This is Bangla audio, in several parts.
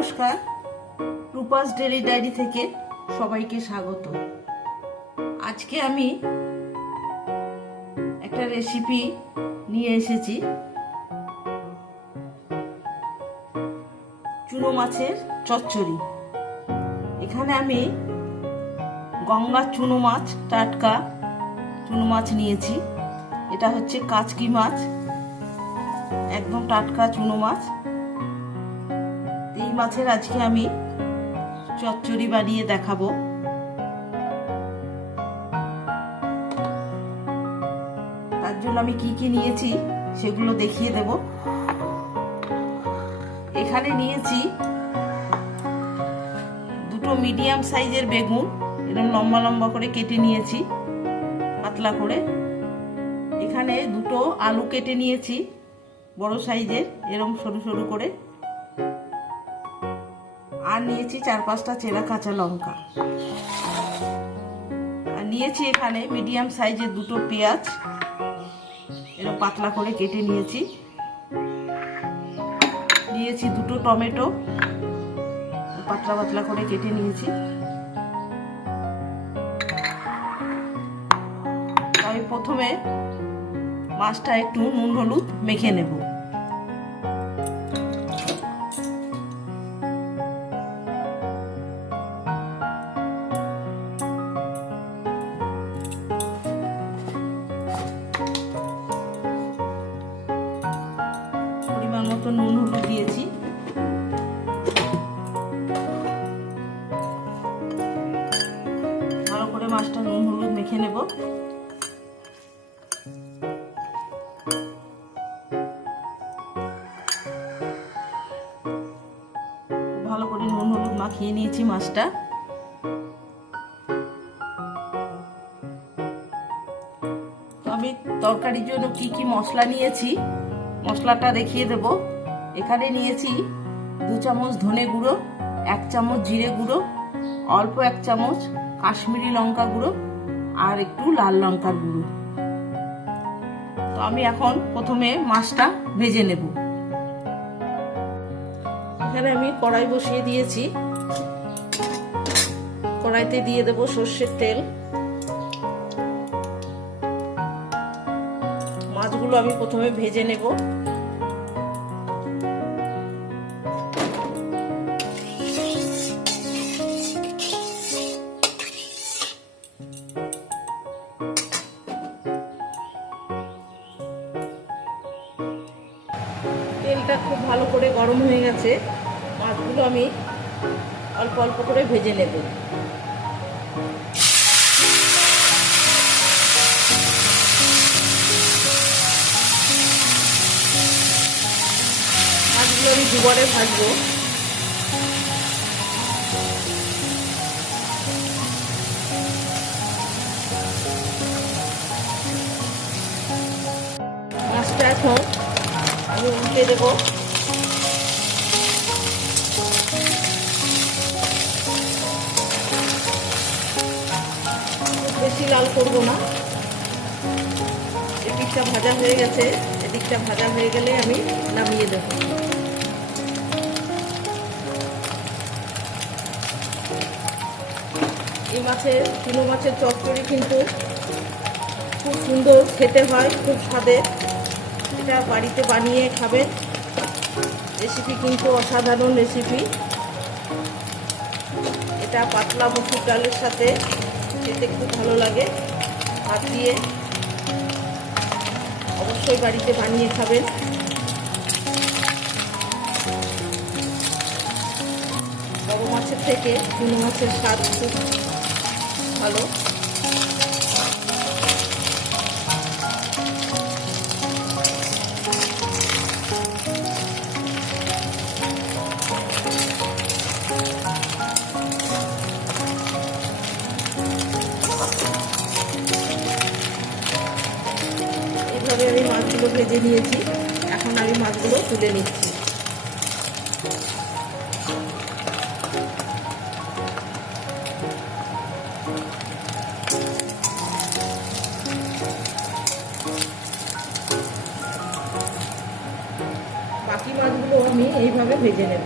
নমস্কার, রূপাস ডেইলি ডায়েরি থেকে সবাইকে স্বাগত। আজকে আমি একটা রেসিপি নিয়ে এসেছি, চুনো মাছের চচ্চড়ি। এখানে আমি গঙ্গার চুনো মাছ, টাটকা চুনো মাছ নিয়েছি। এটা হচ্ছে কাচকি মাছ, একদম টাটকা চুনো মাছ। এই মাছের আজকে আমি চচ্চড়ি বানিয়ে দেখাবো। তার জন্য আমি কি কি নিয়েছি সেগুলো দেখিয়ে দেব। এখানে নিয়েছি দুটো মিডিয়াম সাইজের বেগুন, এরকম লম্বা লম্বা করে কেটে নিয়েছি, পাতলা করে। এখানে দুটো আলু কেটে নিয়েছি, বড় সাইজের, এরকম সরু সরু করে। আর নিয়েছি 4-5টা চেরা কাঁচা লঙ্কা। আর নিয়েছি এখানে মিডিয়াম সাইজের দুটো পেঁয়াজ, এরকম পাতলা করে কেটে নিয়েছি। নিয়েছি দুটো টমেটো, পাতলা পাতলা করে কেটে নিয়েছি। আমি প্রথমে মাছটা একটু নুন হলুদ মেখে নেব। পরিমাণ মতো নুন হলুদ দিয়েছি। ভালো করে মাছটা নুন হলুদ মেখে নেব। ভালো করে নুন হলুদ মাখিয়ে নিয়েছি মাছটা। তো আমি তরকারির জন্য কি কি মশলা নিয়েছি মশলাটা দেখিয়ে দেব। এখানে নিয়েছি 2 চামচ ধনে গুঁড়ো, 1 চামচ জিরে গুঁড়ো, অল্প 1 চামচ কাশ্মীরি লঙ্কা গুঁড়ো, আর একটু লাল লঙ্কার গুঁড়ো। তো আমি এখন প্রথমে মাছটা ভেজে নেব। এখানে আমি কড়াই বসিয়ে দিয়েছি। কড়াইতে দিয়ে দেব সর্ষের তেল। মাছগুলো আমি প্রথমে ভেজে নেব। তেলটা খুব ভালো করে গরম হয়ে গেছে। মাছগুলো আমি অল্প অল্প করে ভেজে নেব। মাছগুলো আমি দুবারে ভাজবো। মাছটা এখন আমি উল্টে দেবো। বেশি লাল করব না। এদিকটা ভাজা হয়ে গেছে, এদিকটা ভাজা হয়ে গেলে আমি নামিয়ে দেব। এই মাছের চুনো মাছের চচ্চড়ি কিন্তু খুব সুন্দর খেতে হয়, খুব স্বাদের। এটা বাড়িতে বানিয়ে খাবেন। রেসিপি কিন্তু অসাধারণ রেসিপি। এটা পাতলা মসুর ডালের সাথে খেতে খুব ভালো লাগে। ভাত দিয়ে অবশ্যই বাড়িতে বানিয়ে খাবেন। বড় মাছের থেকে চুনো মাছের স্বাদ খুব ভালো। এইভাবে আমি মাছগুলো ভেজে নিয়েছি। এখন আমি মাছগুলো তুলে নিচ্ছি। বাকি মাছগুলো আমি এইভাবে ভেজে নেব।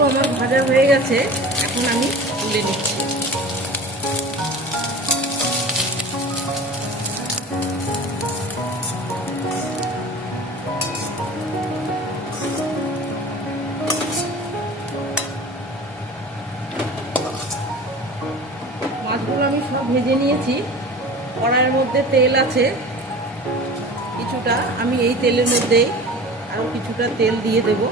মাছগুলো আমার ভাজা হয়ে গেছে, এখন আমি তুলে নিচ্ছি। মাছগুলো আমি সব ভেজে নিয়েছি। কড়াইয়ের মধ্যে তেল আছে কিছুটা, আমি এই তেলের মধ্যেই আরও কিছুটা তেল দিয়ে দেব।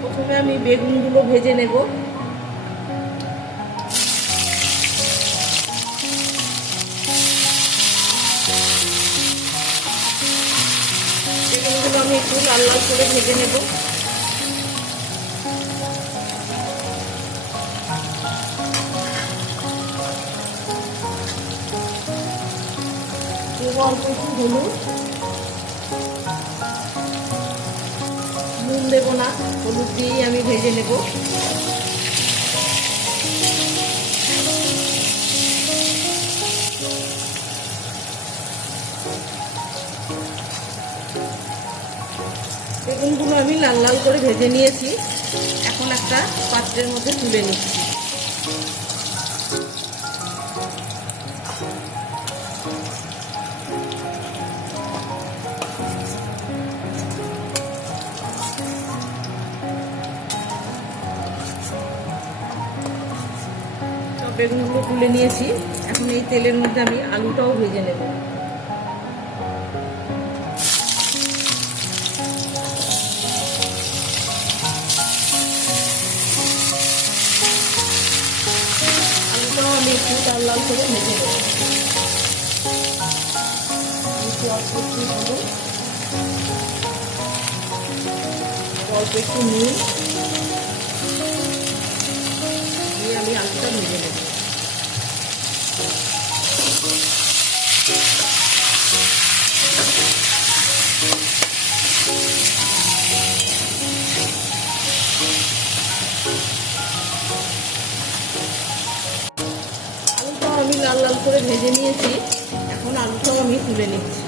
প্রথমে আমি বেগুনগুলো ভেজে নেব। বেগুনগুলো আমি একটু লাল লাল করে ভেজে নেব। অল্প একটু হলুদ, নুন দেবো না, হলুদ দিয়েই আমি ভেজে নেব। বেগুনগুলো আমি লাল লাল করে ভেজে নিয়েছি, এখন একটা পাত্রের মধ্যে তুলে নিচ্ছি। বেগুনগুলো তুলে নিয়েছি, এখন এই তেলের মধ্যে আমি আলুটাও ভেজে নেব। আলুটাও আমি একটু লাল লাল করে ভেজে নেব। অল্প একটু নুন দিয়ে আমি আলুটা ভেজে নেব। আলুটাও আমি লাল লাল করে ভেজে নিয়েছি, এখন আলুটাও আমি তুলে নিচ্ছি।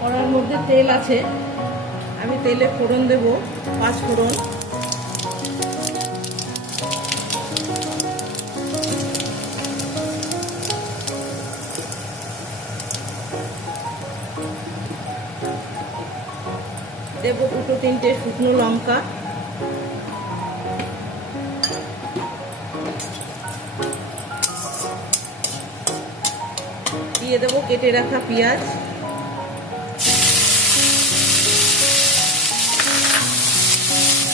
কড়ার মধ্যে তেল আছে, আমি তেলে ফোড়ন দেব, 5 ফোড়ন। দেব 2-3টে শুকনো লঙ্কা, দিয়ে দেব কেটে রাখা পেঁয়াজ,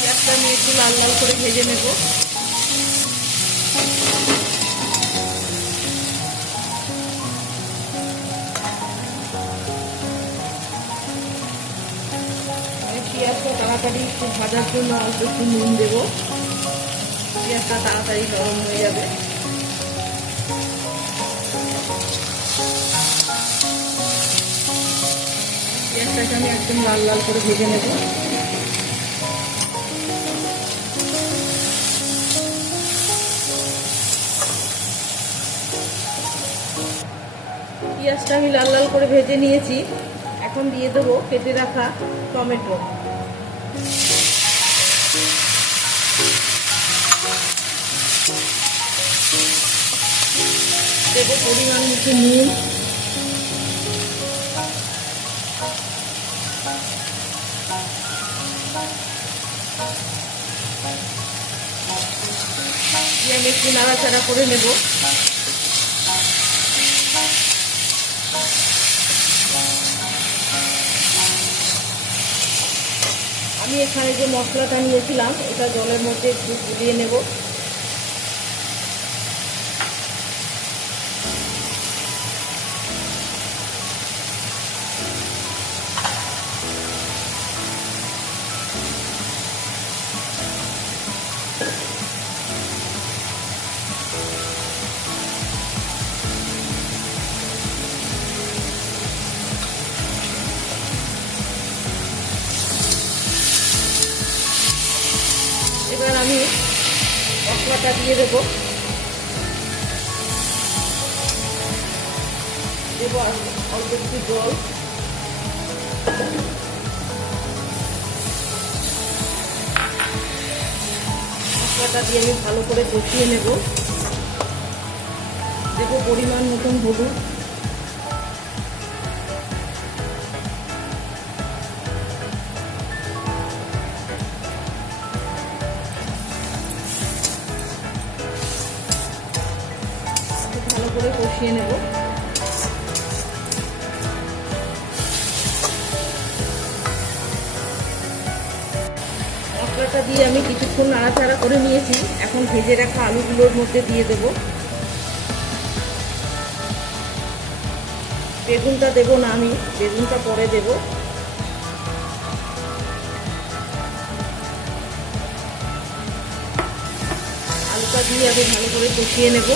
পেঁয়াজটা আমি একটু লাল লাল করে ভেজে নেব। পেঁয়াজটা তাড়াতাড়ি একটু ভাজার জন্য অল্প একটু নুন দেব, পেঁয়াজটা তাড়াতাড়ি গরম হয়ে যাবে। পেঁয়াজটাকে আমি একদম লাল লাল করে ভেজে নেব। পেঁয়াজটা আমি লাল লাল করে ভেজে নিয়েছি, এখন দিয়ে দেবো কেটে রাখা টমেটো, দেবো পরিমাণ মতো নুন, দিয়ে আমি একটু নাড়াচাড়া করে নেব। আমি এখানে যে মশলাটা নিয়েছিলাম এটা জলের মধ্যে একটু গুলিয়ে নেব। মশলাটা দিয়ে দেবো। দেবো অল্প একটু জল। মশলাটা দিয়ে আমি ভালো করে কষিয়ে নেব। দেবো পরিমাণ মতন হলুদ, ভালো করে কষিয়ে নেব। মশলাটা দিয়ে আমি কিছুক্ষণ নাড়াচাড়া করে নিয়েছি। এখন ভেজে রাখা আলুগুলোর মধ্যে দিয়ে দেব। বেগুনটা দেবো না, আমি বেগুনটা পরে দেব। আলুটা দিয়ে আমি ভালো করে কষিয়ে নেব।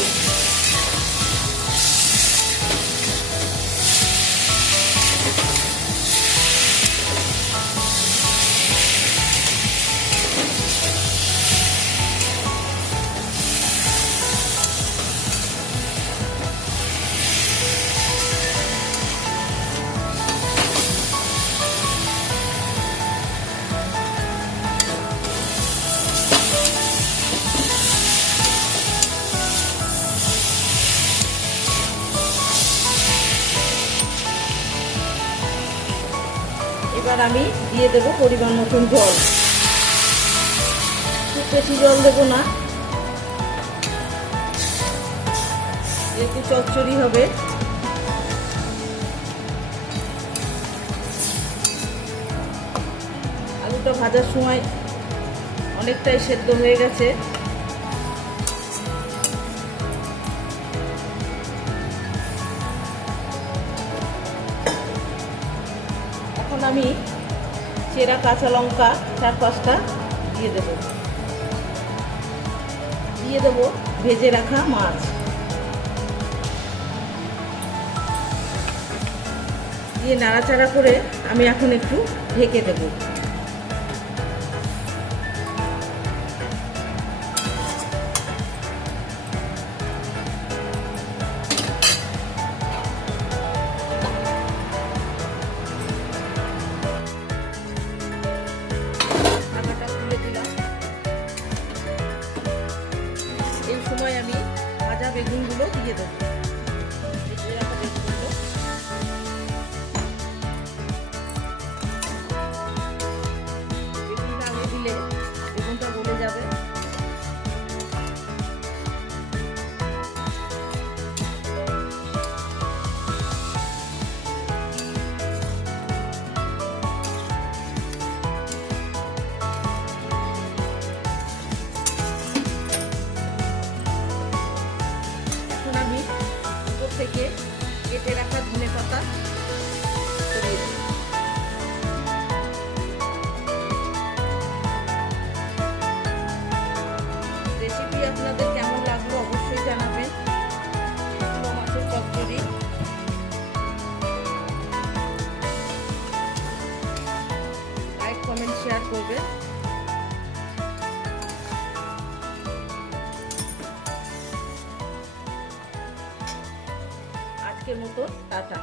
এবার আমি দিয়ে দেবো পরিমাণ মতন জল। খুব বেশি জল দেবো না, একটু চচ্চড়ি হবে। আলুটা ভাজার সময় অনেকটাই সেদ্ধ হয়ে গেছে। এখন আমি চেরা কাঁচা লঙ্কা 4-5টা দিয়ে দেব। দিয়ে দেবো ভেজে রাখা মাছ। দিয়ে নাড়াচাড়া করে আমি এখন একটু ঢেকে দেব। এই সময় আমি ভাজা বেগুনগুলো দিয়ে দেবো। বেগুনটা আগে দিলে বেগুনটা গলে যাবে। থেকে কেটে রাখা ধনেপাতা ছড়িয়ে দিই। রেসিপি আপনাদের কেমন লাগলো অবশ্যই জানাবেন। মাছের চচ্চড়ি লাইক কমেন্ট শেয়ার করবেন। আজকের মতো টাটা।